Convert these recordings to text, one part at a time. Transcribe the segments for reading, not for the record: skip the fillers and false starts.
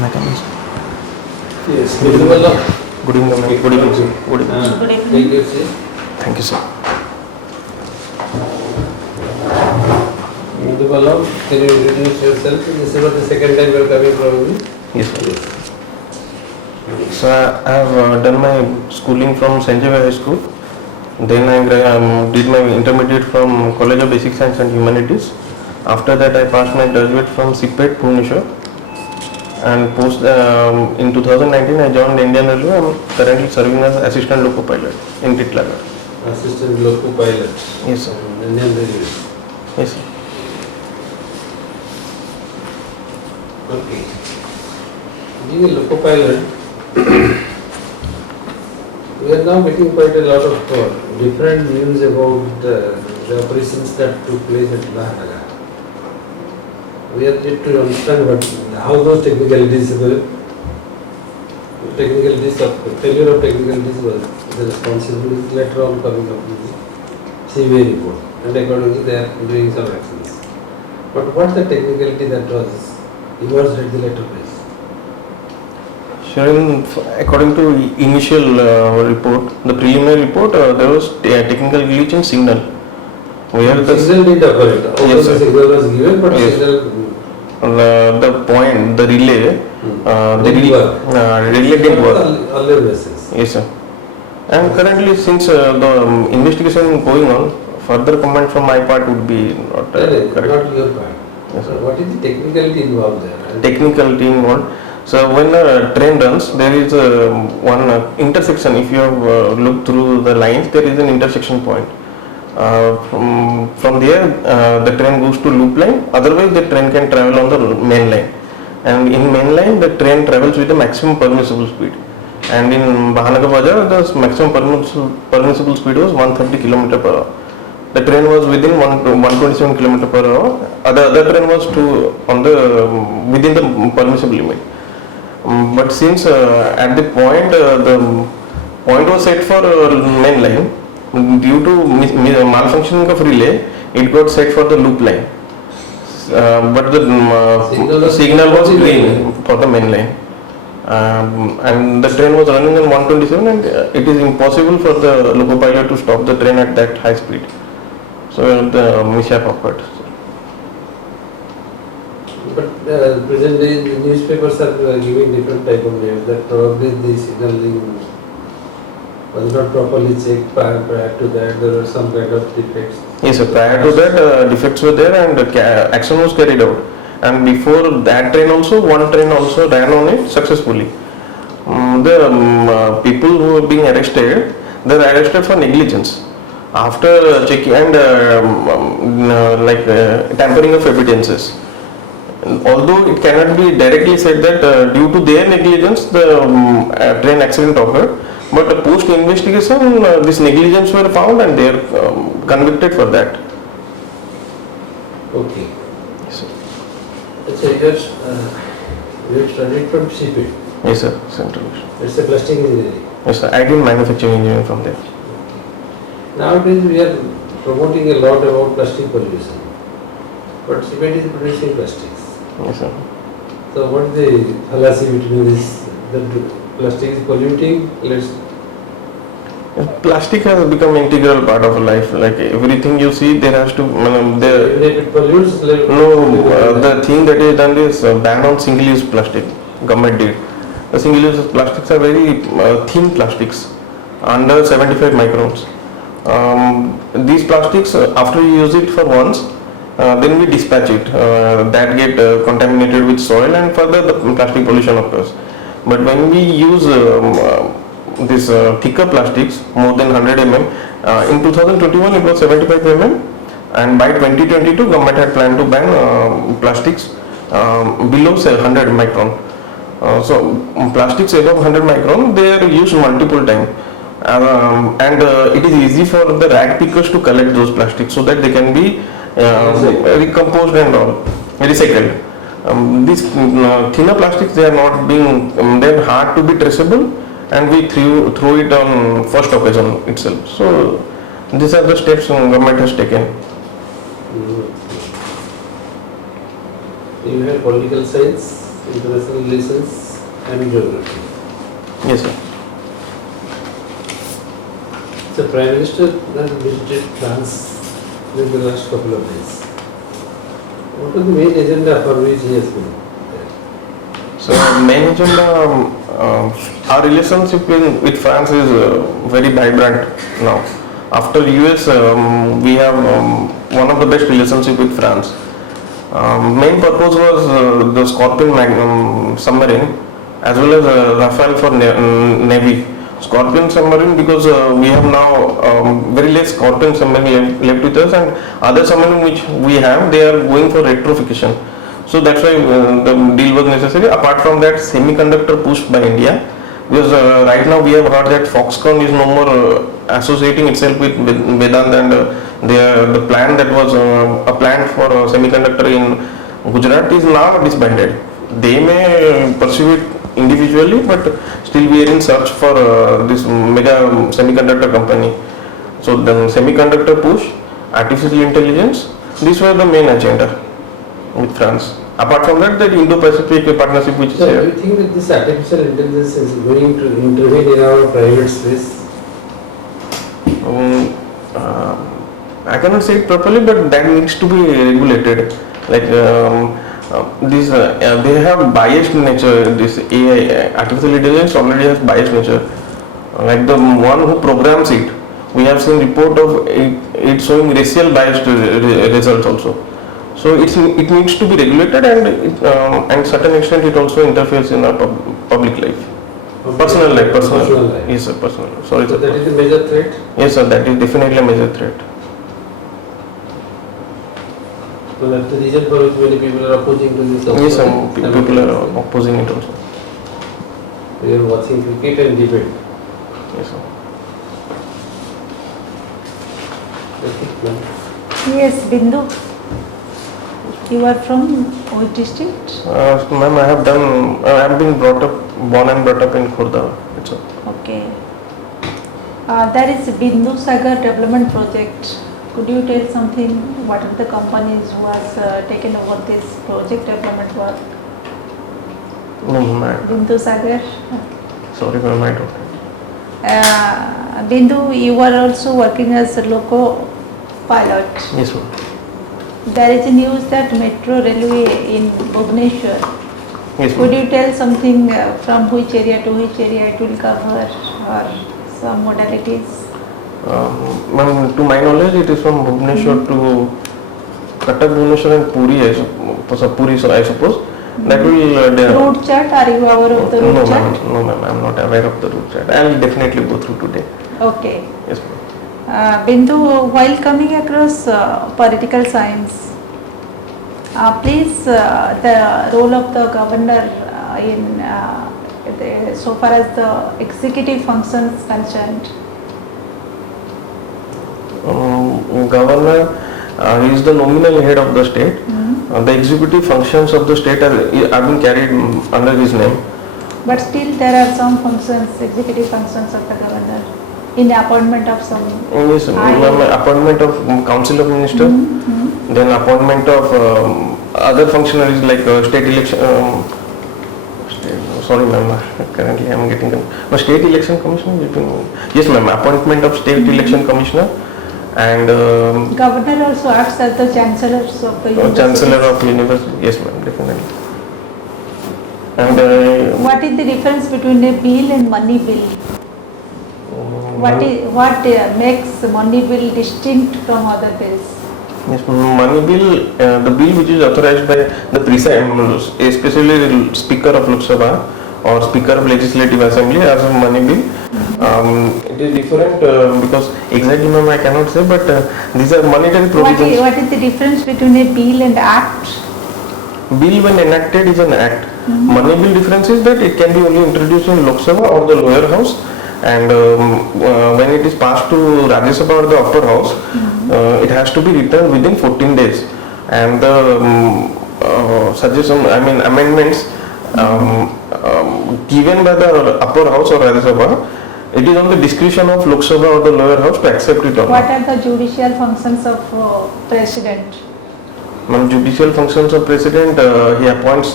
May I come in, sir? Yes, Good evening. Good evening, ma'am. Good evening, sir. Good evening. Good evening. Thank you, sir. Thank you, sir. Balaya, can you introduce yourself? This is the second time you are coming probably. Yes, sir. So I have done my schooling from St. Xavier High School. Then I did my intermediate from College of Basic Science and Humanities. After that, I passed my graduate from CPET, Bhubaneswar. And post in 2019, I joined Indian Railway. I am currently serving as assistant loco pilot in Titlagar. Assistant loco pilot. Yes, sir. Indian Railways. Yes, sir. Okay. Being a loco pilot, we are now getting quite a lot of different news about the operations that took place at Balaya. We are yet to understand how those technicalities were. Failure of technicalities was the responsibility later on coming up with the CV report, and accordingly they are doing some actions. But what the technicality that was emerged at the later phase? Sure, according to initial report, the preliminary report, there was technical glitch in signal. Where the signal did operate. Although yes, the sir. signal was given, but Yes. signal the point, the relay, relay didn't work. Earlier basis. Yes, sir. And currently, since the investigation going on, further comment from my part would be not correct. Not your part. Yes, sir. What is the technicality involved there? Technical team one. So when a train runs, there is one intersection. If you have looked through the lines, there is an intersection point. From there, the train goes to loop line. Otherwise, the train can travel on the main line. And in main line, the train travels with the maximum permissible speed. And in Bahanagar Bazaar, the maximum permissible speed was 130 km per hour. The train was within 127 km per hour. The other train was within the permissible limit. But since at the point, the point was set for main line, due to malfunctioning of relay, it got set for the loop line. But the signal was green for the main line. And the train was running on 127, and it is impossible for the loco pilot to stop the train at that high speed. So the mishap occurred. But presently the newspapers are giving different type of names, that probably the signaling was not properly checked. Prior to that there were some kind of defects. Yes, sir. Prior to that, defects were there and action was carried out. And before that train also, one train also ran on it successfully. The people who were being arrested, they were arrested for negligence. After checking and tampering of evidences. Although it cannot be directly said that due to their negligence the train accident occurred, but post investigation this negligence were found and they are convicted for that. Okay. Yes, sir. So you have studied from CPET. Yes, sir. Central. It's a plastic engineering. Yes, sir. I did manufacturing engineering from there. Nowadays we are promoting a lot about plastic pollution, but CPET is producing plastics. Yes, sir. So what is the fallacy between this? That plastic is polluting. Plastic has become an integral part of life. Like everything you see, there has to. Even if it pollutes, The thing that is done is ban on single-use plastic. Government did. The single-use plastics are very thin plastics, under 75 microns. These plastics, after you use it for once, then we dispatch it. That get contaminated with soil, and further the plastic pollution occurs. But when we use these thicker plastics, more than 100 mm, in 2021 it was 75 mm, and by 2022 government had planned to ban plastics below 100 micron. So plastics above 100 micron, they are used multiple times. And it is easy for the rag pickers to collect those plastics so that they can be recomposed and all, recycled. These thinner plastics, they are not being, they are hard to be traceable, and we throw it on first occasion itself. So these are the steps government has taken. You have political science international relations and geography. Yes, sir. So Prime Minister has visited France in the last couple of days. What are the main agenda for which he has been there? So main agenda, our relationship with France is very vibrant now. After US, we have one of the best relationship with France. Main purpose was the Scorpion submarine as well as Rafale for Navy. Scorpion submarine because we have now very less Scorpion submarine left with us, and other submarine which we have, they are going for retrofittation. So that's why the deal was necessary. Apart from that, semiconductor pushed by India, because right now we have heard that Foxconn is no more associating itself with Vedant, and the plan that was a plan for semiconductor in Gujarat is now disbanded. They may pursue it individually, but still we are in search for this mega semiconductor company. So the semiconductor push, artificial intelligence, these were the main agenda with France. Apart from that, the Indo-Pacific partnership which is So do here. you think that this artificial intelligence is going to intervene in our private space? I cannot say it properly, but that needs to be regulated. Like they have biased nature. This AI, artificial intelligence, already has biased nature. Like the one who programs it, we have seen report of it showing racial biased results also. So it needs to be regulated, and certain extent it also interferes in our public life. Personal life. Yes, sir, personal life. Sorry, So sir. that is a major threat? Yes, sir, that is definitely a major threat. So that's the reason for which many people are opposing to this. Yes, sir, people are opposing it also. We are watching cricket and debate. Yes, sir. Yes, Bindu. You are from which district? Ma'am, I have been born and brought up in Khurda. It's all. Okay. There is Bindu Sagar Development Project. Could you tell something? What are the companies who has taken over this project development work? No, ma'am. Bindu Sagar. Sorry, ma'am, I don't. Bindu, you are also working as a loco pilot. Yes, ma'am. There is a news that Metro Railway in Bhubaneswar. Yes, Could ma'am. you tell something from which area to which area it will cover, or some modalities? Ma'am, to my knowledge, it is from Bhubaneswar to Cuttack, Bhubaneswar and Puri, I suppose. That will... Route chart, are you aware of the route no, chart? ma'am, no, ma'am, I am not aware of the route chart. I will definitely go through today. Okay. Yes, ma'am. Bindu, while coming across political science, please the role of the governor so far as the executive functions concerned. Governor is the nominal head of the state. The executive functions of the state are being carried under his name. But still there are some functions, executive functions of the governor in the appointment of some. Yes, ma'am, appointment of Council of Ministers, then appointment of other functionaries like state election. Sorry, ma'am. Currently, I am getting state election commissioner. Yes, ma'am. Appointment of state election commissioner, and Governor also acts as the chancellors of the university. chancellor of university. Yes, ma'am. Definitely. And What is the difference between a bill and money bill? What makes money bill distinct from other bills? yes, money bill, the bill which is authorized by the especially the Speaker of Lok Sabha or Speaker of Legislative Assembly as a money bill. It is different because exactly, ma'am, I cannot say, but these are monetary provisions. What is the difference between a bill and act? Bill when enacted is an act. Money bill difference is that it can be only introduced in Lok Sabha or the lower house, and when it is passed to Rajya Sabha or the upper house, it has to be returned within 14 days. And the amendments given by the upper house or Rajya Sabha, it is on the discretion of Lok Sabha or the lower house to accept it or What not. are the judicial functions of president? Judicial functions of president, he appoints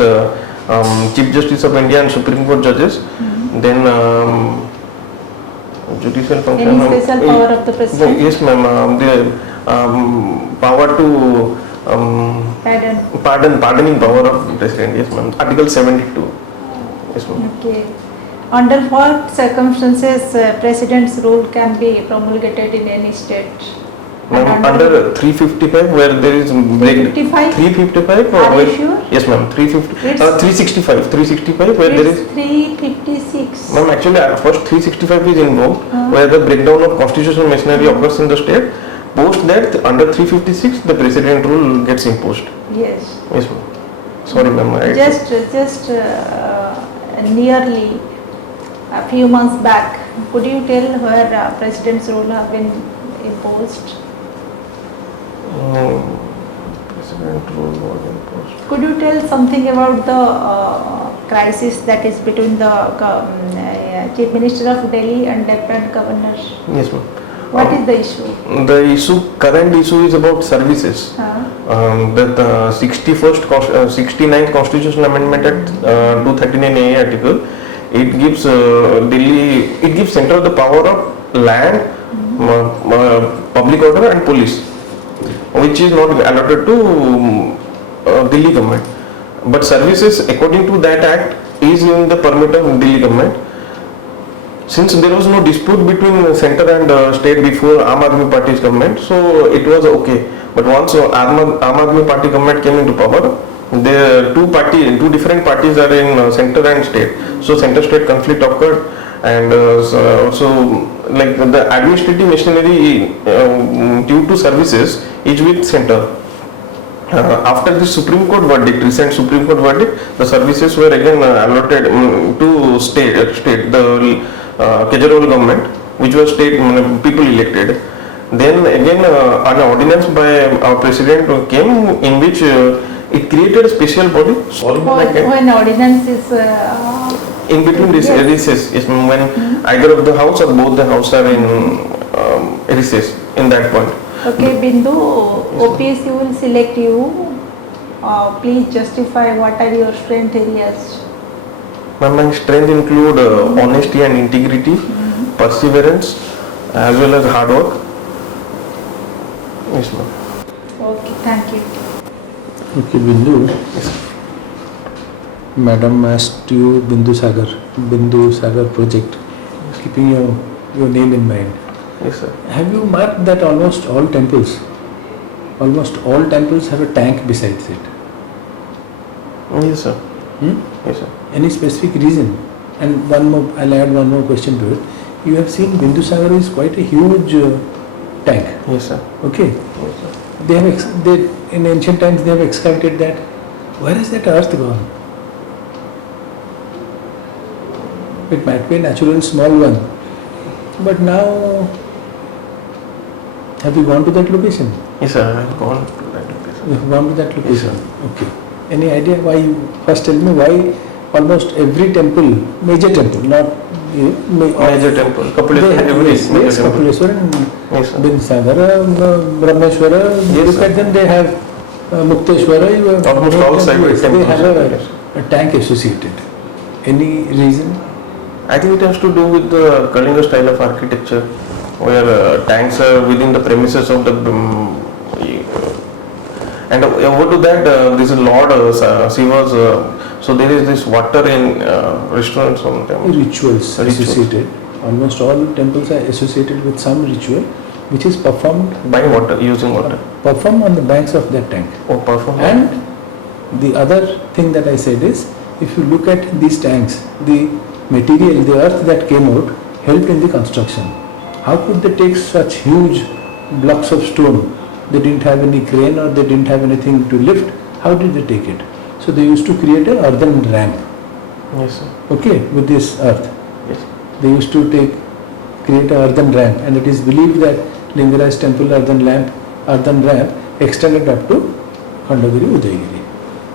Chief Justice of India and Supreme Court judges. Then judicial function. Any special power of the president? Yes, ma'am. The power to pardoning power of president. Yes, ma'am. Article 72. Yes, ma'am. Okay. Under what circumstances president's rule can be promulgated in any state? Ma'am, under 355 where there is 355? 355 or Are where, you sure? yes ma'am, 350 It's- 365 where there It's is 356. ma'am, actually first 365 is invoked where the breakdown of constitutional machinery occurs in the state. Post that under 356 the president rule gets imposed. Yes. Yes ma'am. Sorry ma'am. Just nearly a few months back, could you tell where president's rule have been imposed? President rule was imposed. Could you tell something about the crisis that is between the Chief Minister of Delhi and Lieutenant Governor? Yes ma'am. What is the issue? The current issue is about services. That 69th Constitutional Amendment Act 239A article, it gives Delhi, it gives center the power of land, public order and police, which is not allotted to Delhi government. But services according to that act is in the permit of Delhi government. Since there was no dispute between center and state before Aam Aadmi Party's government, so it was okay. But once Aam Aadmi Party government came into power, the two different parties are in center and state. So center-state conflict occurred, and so like the administrative machinery due to services is with center. After the Supreme Court verdict, recent Supreme Court verdict, the services were again allotted to state, the Kejriwal government, which was state people elected. Then again an ordinance by our president came in which it created a special body. When ordinance is In between recess, yes, when either of the house or both the house are in recess in that point. Okay, Bindu, OPSC will select you. Please justify what are your strength areas. My strength include honesty and integrity, perseverance, as well as hard work. Yes, ma'am. Okay, thank you. Okay, Bindu. Madam asked you Bindu Sagar project, keeping your name in mind. Yes, sir. Have you marked that almost all temples have a tank besides it? Yes, sir. Yes, sir. Any specific reason? And one more, I'll add one more question to it. You have seen Bindu Sagar is quite a huge tank. Yes, sir. Okay. Yes, sir. They in ancient times they have excavated that. Where is that earth gone? It might be a natural small one, but now have you gone to that location? Yes, sir. I have gone to that location. You have gone to that Yes, location. sir. Okay. Any idea why? First, tell me why almost every temple, major temple, not Major temple, Kapaleshwar, yes, major temple. Kapaleshwar and Yes, sir. Bindu Sagar, Brahmeshwara. Yes, Look sir. at them. They have Mukteshwara. Almost all temples, temples. they have Yes. a tank associated. Any reason? I think it has to do with the Kalinga style of architecture, where tanks are within the premises of the. And over to that, this is Lord Shiva's. So there is this water in restaurants sometimes. Rituals associated. Almost all temples are associated with some ritual, which is performed By water, using water. on the banks of that tank. Oh, perform. And the other thing that I said is, if you look at these tanks, the material, the earth that came out helped in the construction. How could they take such huge blocks of stone? They didn't have any crane or they didn't have anything to lift. How did they take it? So they used to create an earthen ramp, Yes, sir. okay, with this earth. Yes. They used to create an earthen ramp, and it is believed that Lingaraj temple earthen ramp extended up to Khandagiri, Udayagiri.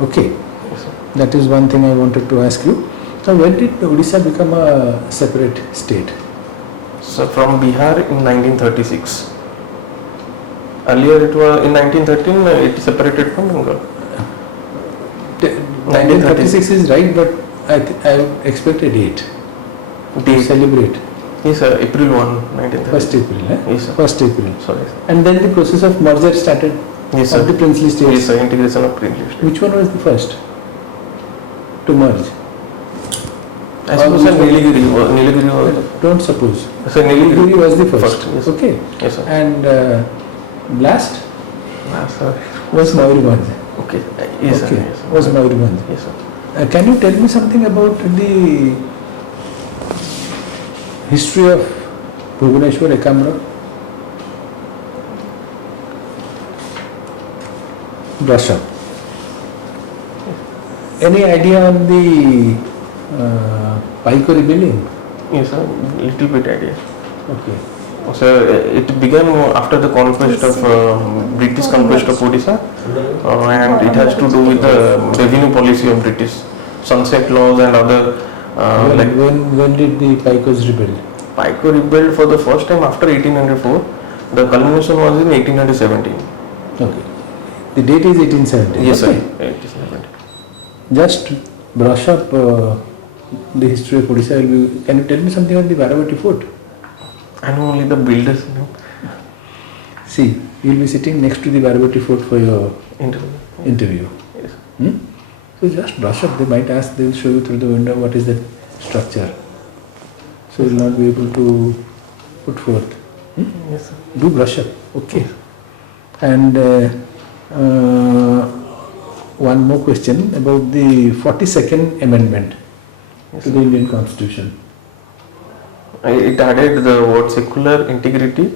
Okay, Yes, sir. that is one thing I wanted to ask you. Now, when did Odisha become a separate state? So from Bihar in 1936. Earlier it was in 1913 it separated from Bengal. 1936 is right, but I would expect a date to Date. celebrate. Yes, sir. April 1, 1930. 1st April, Yes, sir. 1st April. Sorry. And then the process of merger started Yes, of the sir. princely states. Yes, sir. Integration of princely states. Which one was the first to merge? I suppose sir, Nilgiri was the Don't suppose. Sir, Nilgiri was the first. Yes. Okay. Yes, sir. And last Yes, sir. was Mayurbhanj. Okay. Yes, sir. Okay. Yes, sir. Was Mayurbhanj. Yes, sir. Can you tell me something about the history of Bhubaneswar Ekamra? Brush up. Any idea on the Paiko rebellion? Yes, sir. Little bit idea. Okay. So it began after the conquest of British conquest of Odisha, and it has to do with the revenue policy of British, sunset laws and other when did the Paikos rebel? Paiko rebelled for the first time after 1804. The culmination was in 1817. Okay. The date is 1870. Yes, okay. sir. 1817. Just brush up the history of Odisha. Can you tell me something on the Varavati fort? I know only the builders. See, you will be sitting next to the Varavati fort for your interview. Yes. So just brush up. They might ask, they will show you through the window what is the structure. So you will not be able to put forth. Yes, sir. Do brush up. Okay. And one more question about the 42nd amendment Yes, to the Indian Constitution. It added the word secular integrity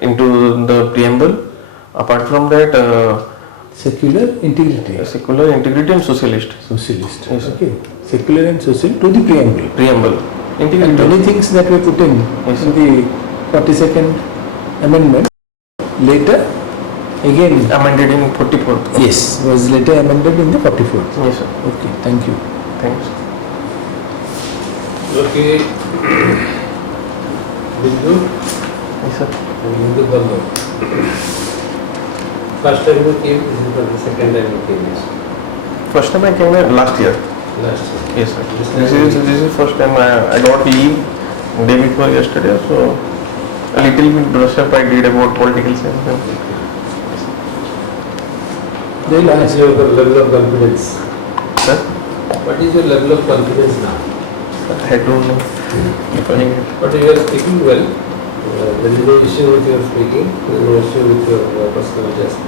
into the preamble. Apart from that, Secular integrity. secular integrity and socialist. Socialist. Yes, sir. Okay. Secular and social to the preamble. Preamble. And Integrity. many things that were put in Yes, in the 42nd amendment later again Amended in 44th. yes was later amended in the 44th. Yes, sir. Okay, thank you. Thanks. Okay. Bindu Yes, sir. and Bindu Balaya. First time you came, this is the second time you came. Yes. First time I came here last year. Last time. Yes, sir. This This is first time I got leave day before yesterday, so a little bit brush up I did about political science. They'll What is ask. your level of confidence? Sir, What is your level of confidence now? I don't know if I But you are speaking well. There is no issue with your speaking. There is no issue with your personal test.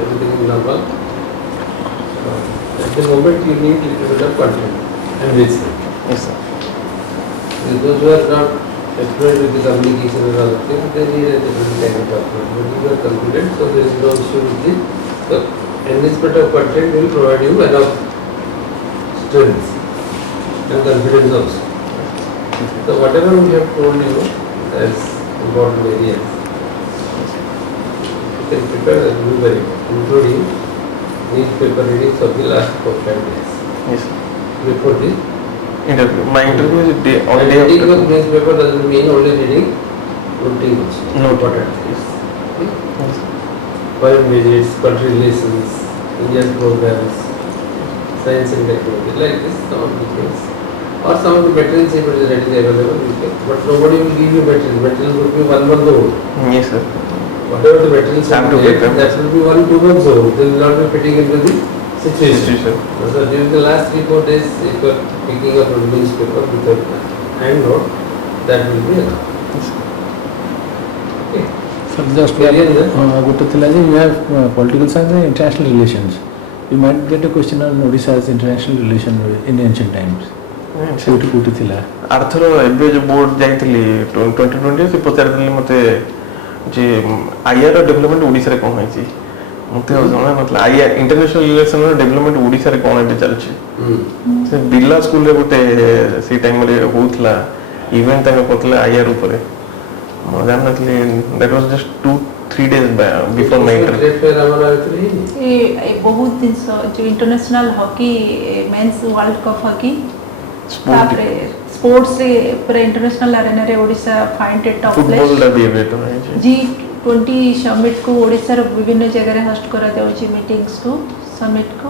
Everything is normal. At the moment you need little bit of confidence and wisdom. Yes, sir. Those who are not afraid with the communication and other things, they need a different kind of confidence. But you are confident, so there is no issue with it. So enrichment of content will provide you enough strength and confidence also. So whatever we have told you as important areas, you can prepare and do very well, including newspaper readings of the last 4-5 days Yes, sir. before the Interview. My interview is day, on and day reading of after. newspaper doesn't mean only reading routine also. No. Important. Yes, sir. Foreign visits, country relations, Indian programs, science and technology, like this, some of the things. Or some of the materials if it is readily available, you can. But nobody will give you material. Material would be 1 month old. Yes, sir. Whatever the materials Have are to there, get them. that will be 1-2 months old. They will not be fitting into the situation. Situation. So during the last 3-4 days, if you are picking up a newspaper without hand note, that will be enough. Yes, sir. Okay. So just you have political science and international relations. You might get a question on Odisha's international relation in ancient times. କୋଉଠି କୋଉଠି ଥିଲା? ଆରଥର ଏବେ ଯୋଉ board ଯାଇଥିଲି 2020 ସେ ପଚାରିଥିଲେ ମୋତେ ଯେ ଆଇଆର ଡେଭଲପମେଣ୍ଟ ଓଡ଼ିଶାରେ କ'ଣ ହେଇଛି ମୋତେ ଆଉ ଜଣା ନଥିଲା ଆଇଆର ଇଣ୍ଟରନ୍ୟାସନାଲ ରିଲେସନର ଡେଭଲପମେଣ୍ଟ ଓଡ଼ିଶାରେ କ'ଣ ଏବେ ଚାଲିଛି ସେ ବିର୍ଲା ସ୍କୁଲରେ ଗୋଟେ ସେଇ ଟାଇମରେ ହେଉଥିଲା ଇଭେଣ୍ଟ ତାଙ୍କ କରୁଥିଲେ ଆଇଆର ଉପରେ ମୁଁ ଜାଣିନଥିଲି that was just 2-3 days before my interview. Trade fair ଆମର ଆଉଥରେ ହେଇନି? ବହୁତ ଜିନିଷ ଯୋଉ international hockey men's world cup hockey ତାପରେ ସ୍ପୋର୍ଟସ ରେ ପୁରା ଇଣ୍ଟରନ୍ୟାସନାଲ ଆରେନାରେ Odisha find it top place football ବି ଏବେ ତ ହେଇଛି G20 ସମିଟ୍ କୁ ଓଡ଼ିଶାର ବିଭିନ୍ନ ଜାଗାରେ ହୋଷ୍ଟ କରାଯାଉଛି ମିଟିଂସ୍ କୁ ସମିଟ୍ କୁ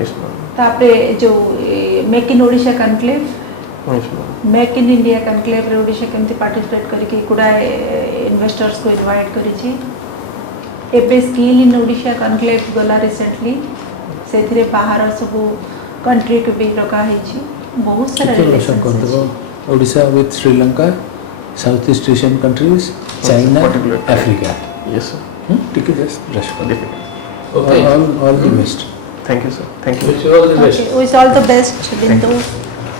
Yes, ma'am. तापरे जो make in Odisha conclave Yes, ma'am. Make in India conclave रे ओडिशा केमती पार्टिसिपेट करके गुडाए इन्वेस्टर्स को इनवाइट करिछि एबे स्किल इन ओडिशा कनक्लेव गला रिसेंटली सेथिरे बाहर सब कंट्री को भी रखा है बहुत सारा relations Odisha with Sri Lanka south east Asian countries China particular. Africa Yes, sir. ठीक है just Difficult. Okay. all the best Thank you, sir. Thank you. Wish you all the best. wish all the best Bindu